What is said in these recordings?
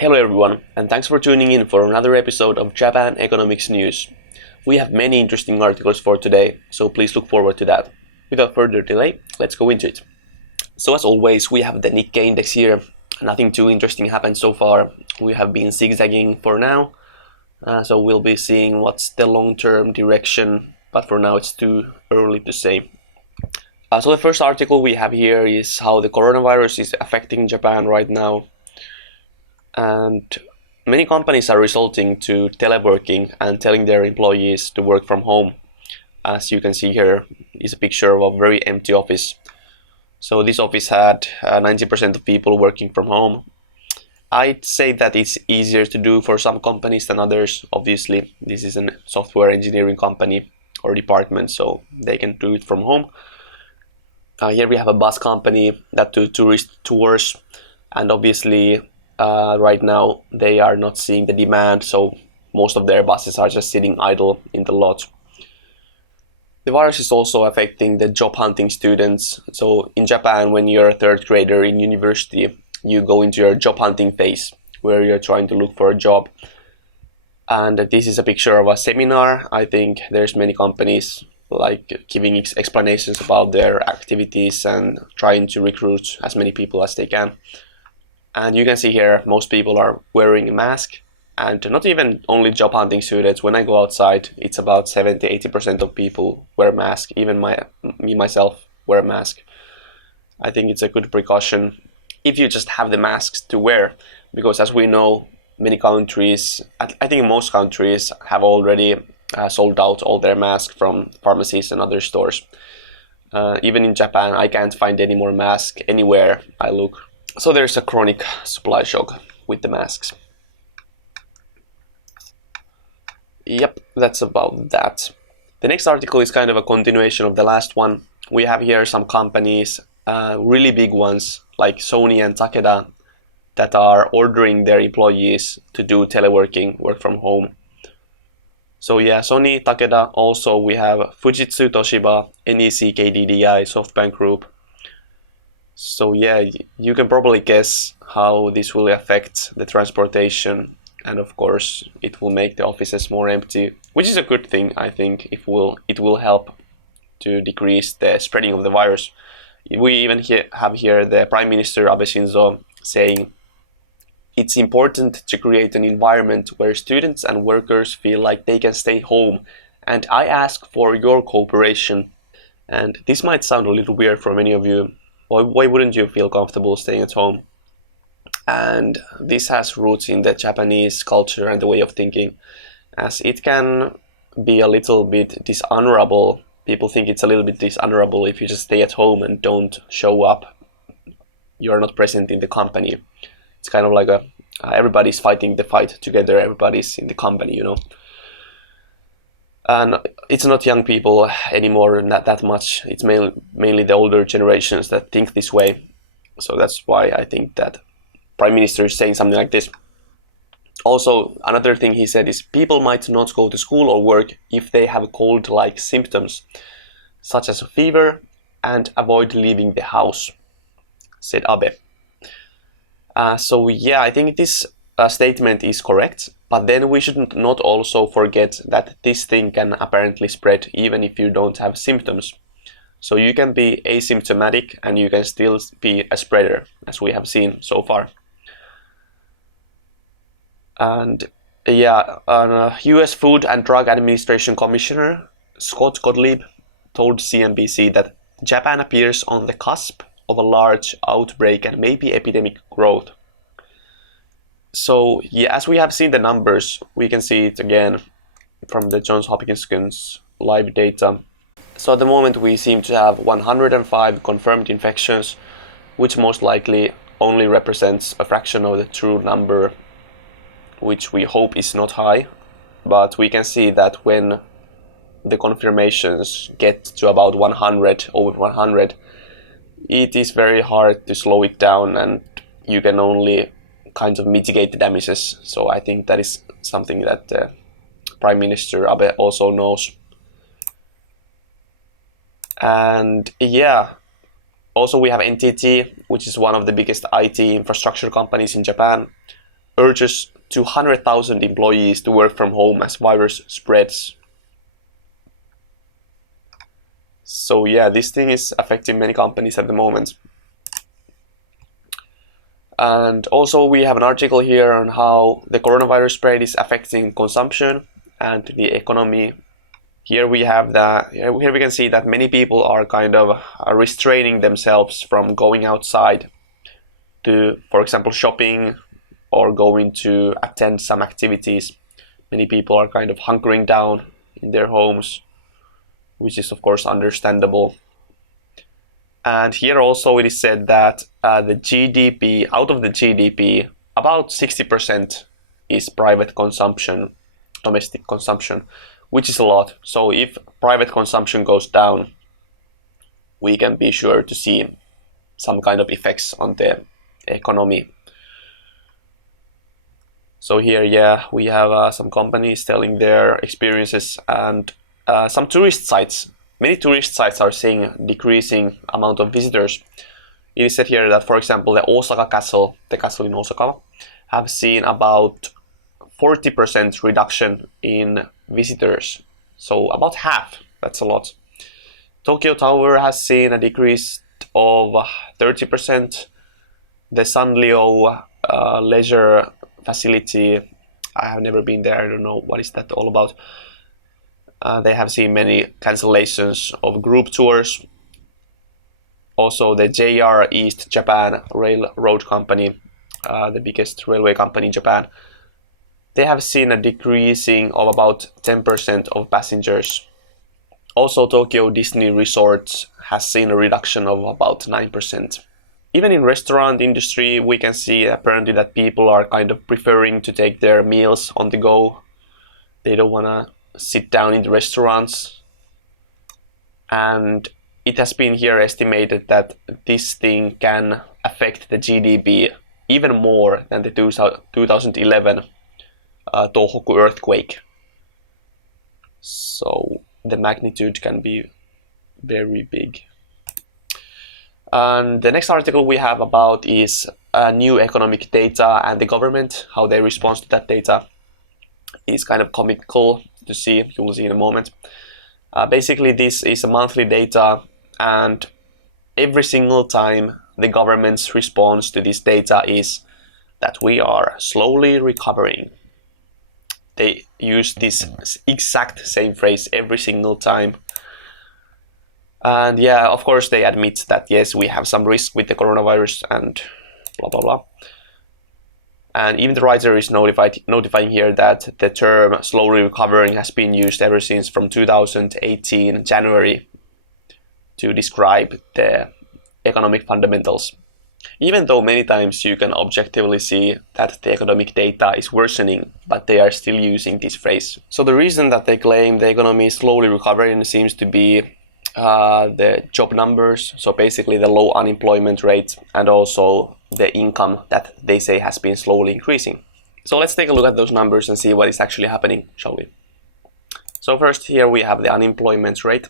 Hello everyone, and thanks for tuning in for another episode of Japan Economics News. We have many interesting articles for today, so please look forward to that. Without further delay, let's go into it. So as always, we have the Nikkei index here. Nothing too interesting happened so far. We have been zigzagging for now, so we'll be seeing what's the long-term direction, but for now it's too early to say. So the first article we have here is how the coronavirus is affecting Japan right now. And many companies are resorting to teleworking and telling their employees to work from home. As you can see here is a picture of a very empty office. So this office had 90% of people working from home. I'd say that it's easier to do for some companies than others. Obviously, this is a software engineering company or department, so they can do it from home. Here we have a bus company that do tourist tours, and obviously right now they are not seeing the demand, so most of their buses are just sitting idle in the lot. The virus is also affecting the job hunting students. So in Japan, when you're a third grader in university, you go into your job hunting phase where you're trying to look for a job. And this is a picture of a seminar. I think there's many companies like giving explanations about their activities and trying to recruit as many people as they can. And you can see here most people are wearing a mask, and not even only job hunting students. When I go outside, it's about 70-80% of people wear a mask. Even me myself wear a mask. I think it's a good precaution if you just have the masks to wear, because as we know, many countries, I think most countries have already sold out all their masks from pharmacies and other stores. Even in Japan, I can't find any more masks anywhere I look. So there's a chronic supply shock with the masks. Yep, that's about that. The next article is kind of a continuation of the last one. We have here some companies, really big ones like Sony and Takeda, that are ordering their employees to do teleworking, work from home. So yeah, Sony, Takeda, also we have Fujitsu, Toshiba, NEC, KDDI, SoftBank Group. So yeah, you can probably guess how this will affect the transportation, and of course it will make the offices more empty, which is a good thing. I think it will help to decrease the spreading of the virus. We even have here the Prime Minister Abe Shinzo saying it's important to create an environment where students and workers feel like they can stay home, and I ask for your cooperation. And this might sound a little weird for many of you. Why wouldn't you feel comfortable staying at home? And this has roots in the Japanese culture and the way of thinking, as it can be a little bit dishonorable. People think it's a little bit dishonorable if you just stay at home and don't show up. You're not present in the company. It's kind of like everybody's fighting the fight together. Everybody's in the company, you know. And it's not young people anymore, not that much. It's mainly the older generations that think this way. So that's why I think that Prime Minister is saying something like this. Also, another thing he said is people might not go to school or work if they have cold-like symptoms, such as a fever, and avoid leaving the house, said Abe. So yeah, I think this statement is correct, but then we should not also forget that this thing can apparently spread even if you don't have symptoms. So you can be asymptomatic and you can still be a spreader, as we have seen so far. And yeah, US Food and Drug Administration Commissioner Scott Gottlieb told CNBC that Japan appears on the cusp of a large outbreak and maybe epidemic growth. So yeah, as we have seen the numbers, we can see it again from the Johns Hopkins live data. So at the moment we seem to have 105 confirmed infections, which most likely only represents a fraction of the true number, which we hope is not high. But we can see that when the confirmations get to about 100, over 100, it is very hard to slow it down, and you can only kind of mitigate the damages. So I think that is something that Prime Minister Abe also knows. And yeah, also we have NTT, which is one of the biggest IT infrastructure companies in Japan. urges 200,000 employees to work from home as virus spreads. So yeah, this thing is affecting many companies at the moment. And also we have an article here on how the coronavirus spread is affecting consumption and the economy. Here we can see that many people are kind of restraining themselves from going outside to, for example, shopping or going to attend some activities. Many people are kind of hunkering down in their homes, which is of course understandable. And here also it is said that the GDP, out of the GDP, about 60% is private consumption, domestic consumption, which is a lot. So if private consumption goes down, we can be sure to see some kind of effects on the economy. So here, yeah, we have some companies telling their experiences, and some tourist sites. Many tourist sites are seeing decreasing amount of visitors. It is said here that, for example, the Osaka Castle, the castle in Osaka, have seen about 40% reduction in visitors. So about half, that's a lot. Tokyo Tower has seen a decrease of 30%. The Sanrio leisure facility, I have never been there, I don't know what is that all about. They have seen many cancellations of group tours. Also the JR East Japan Railroad Company, the biggest railway company in Japan, they have seen a decreasing of about 10% of passengers. Also Tokyo Disney Resorts has seen a reduction of about 9%. Even in restaurant industry, we can see apparently that people are kind of preferring to take their meals on the go. They don't want to sit down in the restaurants. And it has been here estimated that this thing can affect the GDP even more than the 2011 Tohoku earthquake. So the magnitude can be very big. And the next article we have about is new economic data and the government, how they respond to that data. Is kind of comical to see, you will see in a moment. Basically this is a monthly data, and every single time the government's response to this data is that we are slowly recovering. They use this exact same phrase every single time. And yeah, of course they admit that yes, we have some risk with the coronavirus and blah blah blah. And even the writer is notifying here that the term slowly recovering has been used ever since from 2018 January to describe the economic fundamentals. Even though many times you can objectively see that the economic data is worsening, but they are still using this phrase. So the reason that they claim the economy is slowly recovering seems to be the job numbers, so basically the low unemployment rate, and also the income that they say has been slowly increasing. So let's take a look at those numbers and see what is actually happening, shall we? So first here we have the unemployment rate,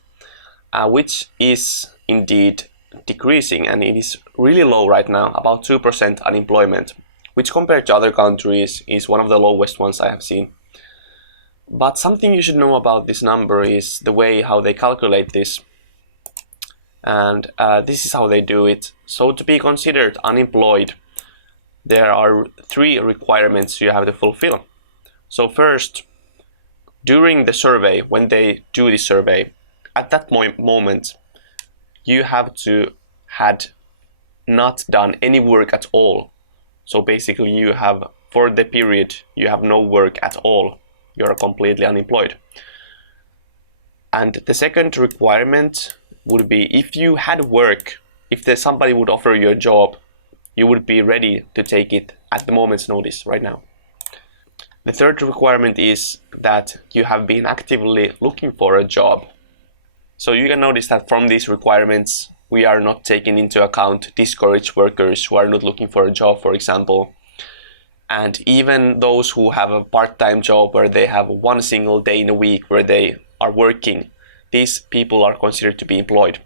which is indeed decreasing, and it is really low right now, about 2% unemployment, which compared to other countries is one of the lowest ones I have seen. But something you should know about this number is the way how they calculate this. And this is how they do it. So to be considered unemployed, there are 3 requirements you have to fulfill. So first, during the survey, when they do the survey, at that moment, you have to had not done any work at all. So basically you have, for the period, you have no work at all. You're completely unemployed. And the second requirement would be if you had work, if there's somebody would offer you a job, you would be ready to take it at the moment's notice right now. The third requirement is that you have been actively looking for a job. So you can notice that from these requirements, we are not taking into account discouraged workers who are not looking for a job, for example. And even those who have a part-time job where they have one single day in a week where they are working, these people are considered to be employed.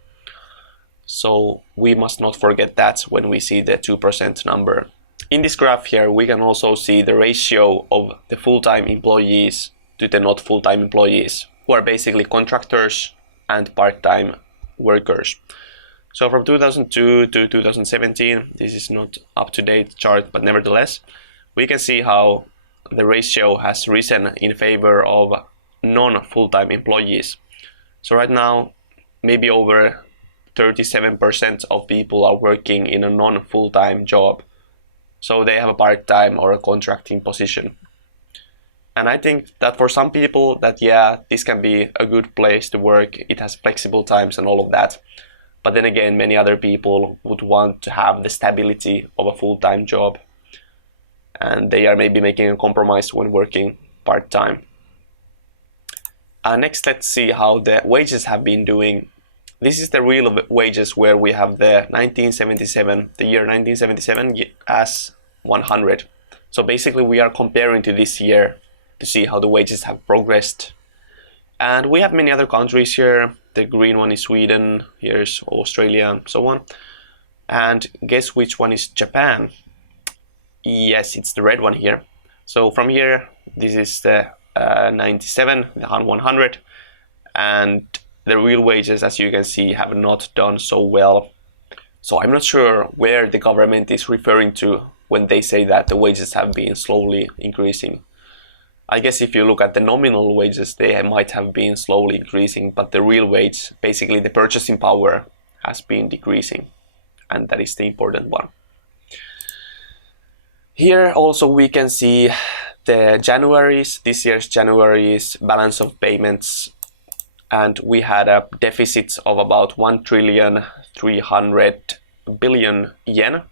So we must not forget that when we see the 2% number. In this graph here, we can also see the ratio of the full-time employees to the not full-time employees, who are basically contractors and part-time workers. So from 2002 to 2017, this is not up-to-date chart, but nevertheless, we can see how the ratio has risen in favor of non-full-time employees. So right now, maybe over 37% of people are working in a non-full-time job. So they have a part-time or a contracting position. And I think that for some people that, yeah, this can be a good place to work. It has flexible times and all of that. But then again, many other people would want to have the stability of a full-time job. And they are maybe making a compromise when working part-time. Next, let's see how the wages have been doing. This is the real wages where we have the 1977, the year 1977 as 100. So basically we are comparing to this year to see how the wages have progressed. And we have many other countries here. The green one is Sweden, here's Australia, and so on. And guess which one is Japan? Yes, it's the red one here. So from here, this is the 97, the 100, and the real wages, as you can see, have not done so well. So I'm not sure where the government is referring to when they say that the wages have been slowly increasing. I guess if you look at the nominal wages, they might have been slowly increasing, but the real wage, basically the purchasing power, has been decreasing, and that is the important one. Here also we can see the this year's January's balance of payments, and we had a deficit of about 1,300,000,000,000 yen,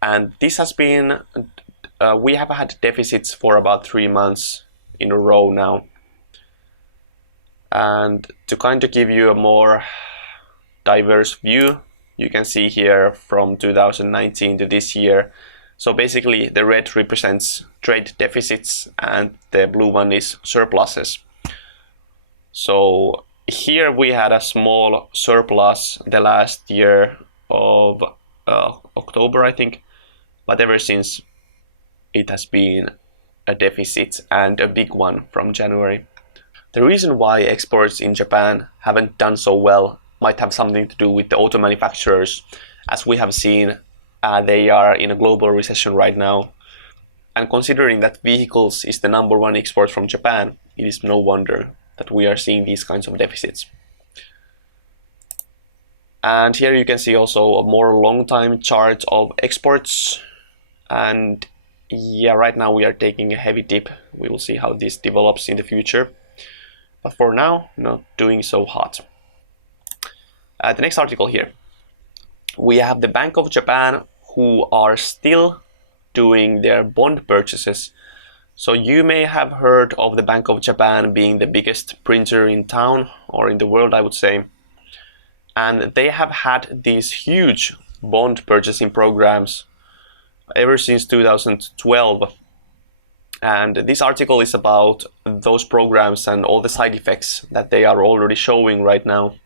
and this has been we have had deficits for about 3 months in a row now. And to kind of give you a more diverse view, you can see here from 2019 to this year. So basically the red represents trade deficits and the blue one is surpluses. So here we had a small surplus the last year of October, I think, but ever since it has been a deficit, and a big one from January. The reason why exports in Japan haven't done so well might have something to do with the auto manufacturers. As we have seen, they are in a global recession right now. And considering that vehicles is the #1 export from Japan, it is no wonder that we are seeing these kinds of deficits. And here you can see also a more long-time chart of exports. And yeah, right now we are taking a heavy dip. We will see how this develops in the future. But for now, not doing so hot. The next article here. We have the Bank of Japan, who are still doing their bond purchases. So you may have heard of the Bank of Japan being the biggest printer in town, or in the world, I would say. And they have had these huge bond purchasing programs ever since 2012. And this article is about those programs and all the side effects that they are already showing right now.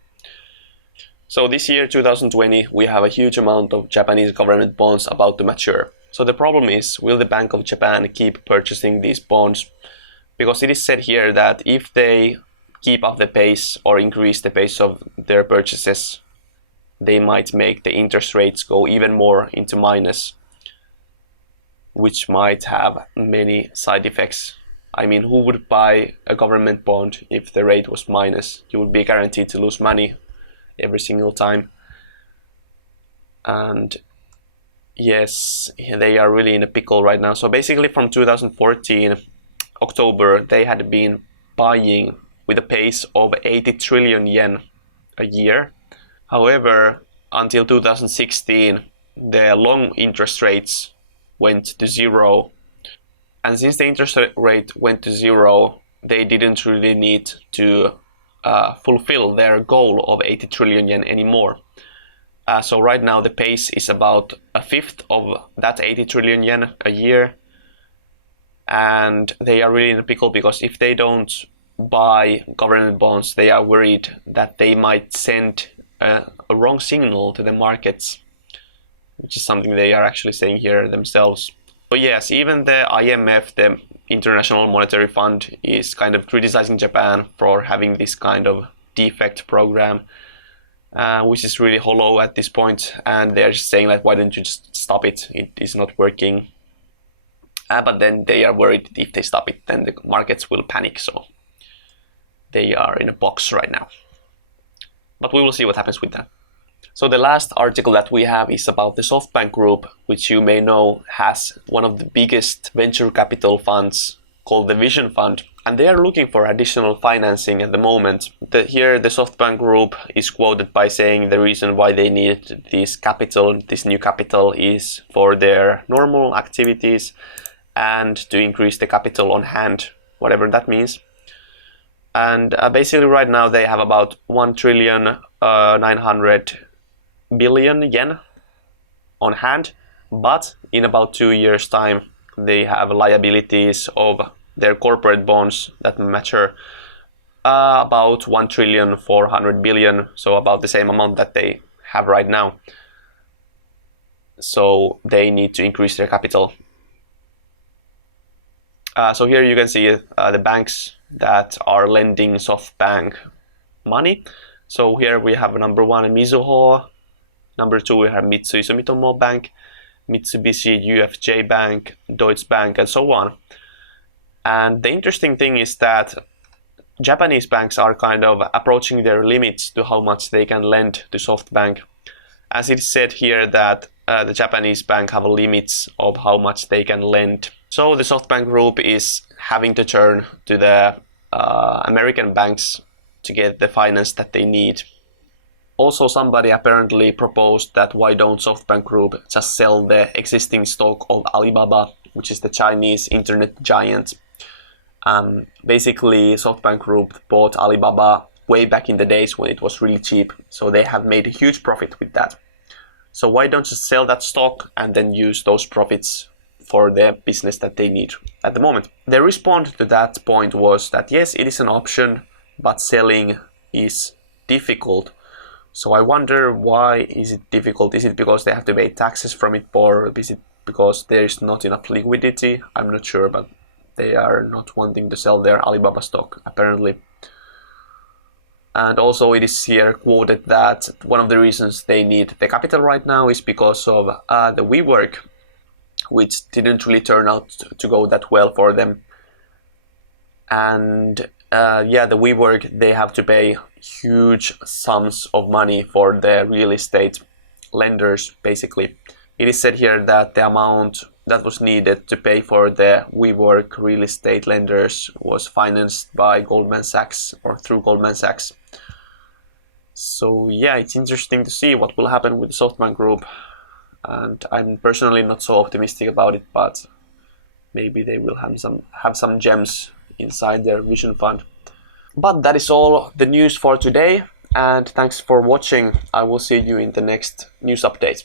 So this year, 2020, we have a huge amount of Japanese government bonds about to mature. So the problem is, will the Bank of Japan keep purchasing these bonds? Because it is said here that if they keep up the pace or increase the pace of their purchases, they might make the interest rates go even more into minus, which might have many side effects. I mean, who would buy a government bond if the rate was minus? You would be guaranteed to lose money every single time. And yes, they are really in a pickle right now. So basically from 2014, October, they had been buying with a pace of 80 trillion yen a year. However, until 2016, the long interest rates went to zero. And since the interest rate went to zero, they didn't really need to fulfill their goal of 80 trillion yen anymore. So right now the pace is about a fifth of that 80 trillion yen a year. And they are really in a pickle because if they don't buy government bonds, they are worried that they might send a wrong signal to the markets. which is something they are actually saying here themselves. But yes, even the IMF, the International Monetary Fund, is kind of criticizing Japan for having this kind of defect program, which is really hollow at this point, and they're just saying like, why don't you just stop it? It is not working. But then they are worried if they stop it, then the markets will panic, so they are in a box right now. But we will see what happens with that. So the last article that we have is about the SoftBank Group, which you may know has one of the biggest venture capital funds called the Vision Fund, and they are looking for additional financing at the moment. Here the SoftBank Group is quoted by saying the reason why they need this capital, this new capital, is for their normal activities and to increase the capital on hand, whatever that means. And basically right now they have about 1,900,000,000,000 yen on hand, but in about 2 years' time they have liabilities of their corporate bonds that mature about 1,400,000,000,000, so about the same amount that they have right now. So they need to increase their capital. So here you can see the banks that are lending SoftBank money. So here we have number 1 Mizuho, number 2 we have Mitsui Sumitomo Bank, Mitsubishi UFJ Bank, Deutsche Bank, and so on. And the interesting thing is that Japanese banks are kind of approaching their limits to how much they can lend to SoftBank. As it is said here that the Japanese bank have limits of how much they can lend. So the SoftBank Group is having to turn to the American banks to get the finance that they need. Also, somebody apparently proposed that why don't SoftBank Group just sell the existing stock of Alibaba, which is the Chinese internet giant. Basically, SoftBank Group bought Alibaba way back in the days when it was really cheap, so they have made a huge profit with that. So why don't you sell that stock and then use those profits for the business that they need at the moment? The response to that point was that yes, it is an option, but selling is difficult. So I wonder, why is it difficult? Is it because they have to pay taxes from it, or is it because there is not enough liquidity? I'm not sure, but they are not wanting to sell their Alibaba stock apparently. And also it is here quoted that one of the reasons they need the capital right now is because of the WeWork, which didn't really turn out to go that well for them. And the WeWork, they have to pay huge sums of money for the real estate lenders, basically. It is said here that the amount that was needed to pay for the WeWork real estate lenders was financed by Goldman Sachs, or through Goldman Sachs. So yeah, it's interesting to see what will happen with the SoftBank Group. And I'm personally not so optimistic about it, but maybe they will have some gems inside their Vision Fund. But that is all the news for today, and thanks for watching. I will see you in the next news update.